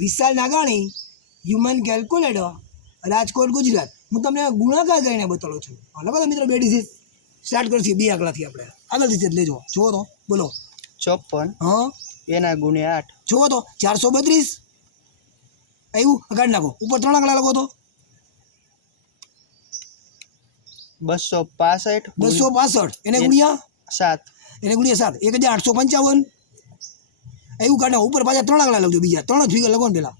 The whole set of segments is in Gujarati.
વિશાલ નાગાણી, હ્યુમન કેલ્ક્યુલેટર, રાજકોટ ગુજરાત. હું તમને ગુણાકાર કરીને બતાડું છું. લખો તો મિત્રો 2 ડિઝિટ સ્ટાર્ટ કરશું 2 આંકડાથી આપણે. આગળથી જ લેજો. જુઓ તો બોલો. 54 હા એના ગુણ્યા 8. જુઓ તો 432 આવ્યું. કાઢી નાખો. ઉપર 3 આંકડા લખો તો 265 265 એને ગુણ્યા 7. એને ગુણ્યા 7 1855 એવું કાઢો. ઉપર પાછા 3 આંકડા લખજો. બીજા 3 જ ફિગર લખો ને પેલા.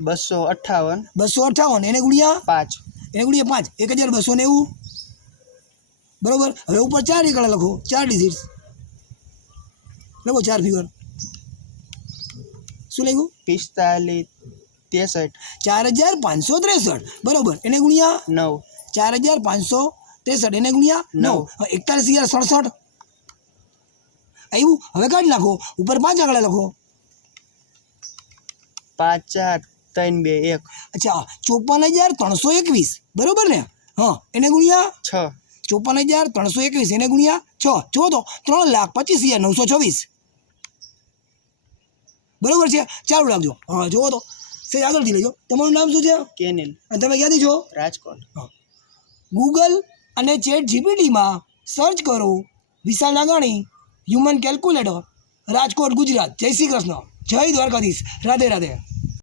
258 258 એને ગુણ્યા 5. એને ગુણ્યા 5 1290. બરોબર. હવે ઉપર 4 આંકડા લખો. 4 ડિઝિટ લખો. 4 ફિગર શું લખ્યું? 45 63 4563. બરોબર. એને ગુણ્યા 9. 4563 એને ગુણ્યા 9. 41067 આવ્યું. હવે કાઢી નાખો. ઉપર 5 આંકડા લખો. 5 4 3 2 1. અચ્છા 54321. બરોબર ને? હા એને ગુણ્યા 6. 54321 એને ગુણ્યા 6. જો તો 3,25,926. બરોબર છે. ચાલુ રાખજો. હા જુઓ તો સહી આગળથી લેજો. તમારું નામ શું છે કેનિલ, અને તમે ક્યાંથી છો? રાજકોટ. ગૂગલ અને ચેટ જીપીટીમાં સર્ચ કરો વિશાલ નાગાણી, હ્યુમન કેલ્ક્યુલેટર, રાજકોટ ગુજરાત. જય શ્રી કૃષ્ણ. જય દ્વારકાધીશ. રાધે રાધે.